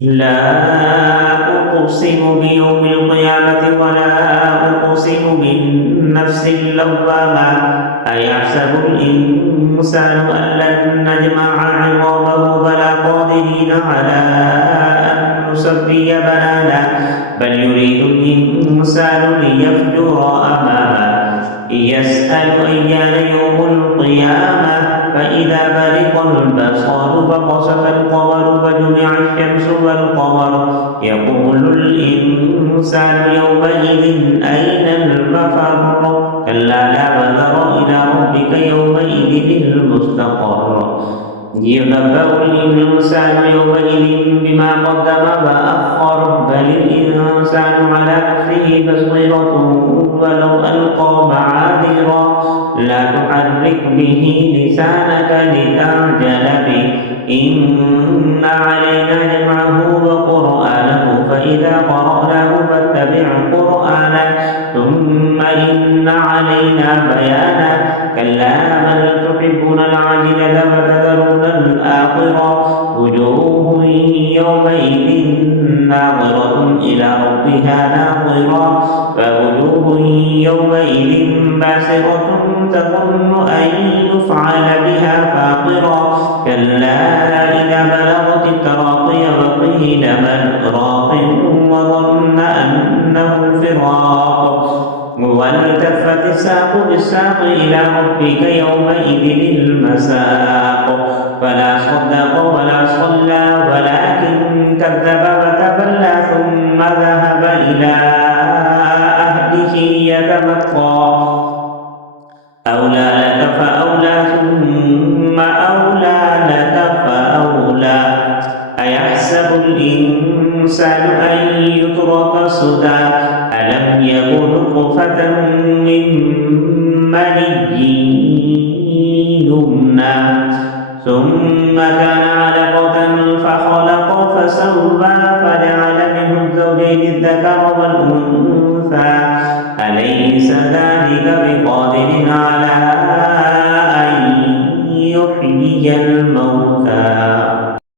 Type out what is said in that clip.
لا أقسم بيوم القيامة ولا أقسم بالنفس اللوامة أيحسب الإنسان أن لن نجمع عظامه بلى قادرين على أن نسوي بنانه بل يريد الإنسان ليفجر أمامه يسأل أيان يوم القيامة فإذا برق البصر فخسف القمر فجمع الشمس والقمر يقول الإنسان يومئذ أين المفر كلا لا وزر إلى ربك يومئذ المستقر ينبأ الإنسان يومئذ بما قدم وأخر بل الإنسان على نفسه بصيرة ولو ألقى معاذيرا لا تحرك به لسانك لتعجل به إن علينا جمعه وقرآنه فإذا قرأناه فاتبع قرآنه ثم إن علينا بيانه كلا بل تحبون العاجلة وتذرون الآخرة وجوه يومئذ ناظرة إلى ربها ناظرة فوجوه يومئذ باسرة تظن أن يفعل بها فاقرة كلا إذا بلغت التراقي وقيل من راق وظن أنه الفراق والتفت الساق بالساق إلى ربك يومئذ المساق فلا صدق ولا صلى ولكن كذب وتولى ثم ذهب إلى أهله يتمطى أولى لك فأولى ثم أولى لك فأولى أيحسب الإنسان أن يترك سدى ألم يكن نطفة من مني يمنى ثم كان علقة فخلق فسوى فجعل منه الزوجين الذكر والأنثى أليس ذلك بقادر على أن يحيي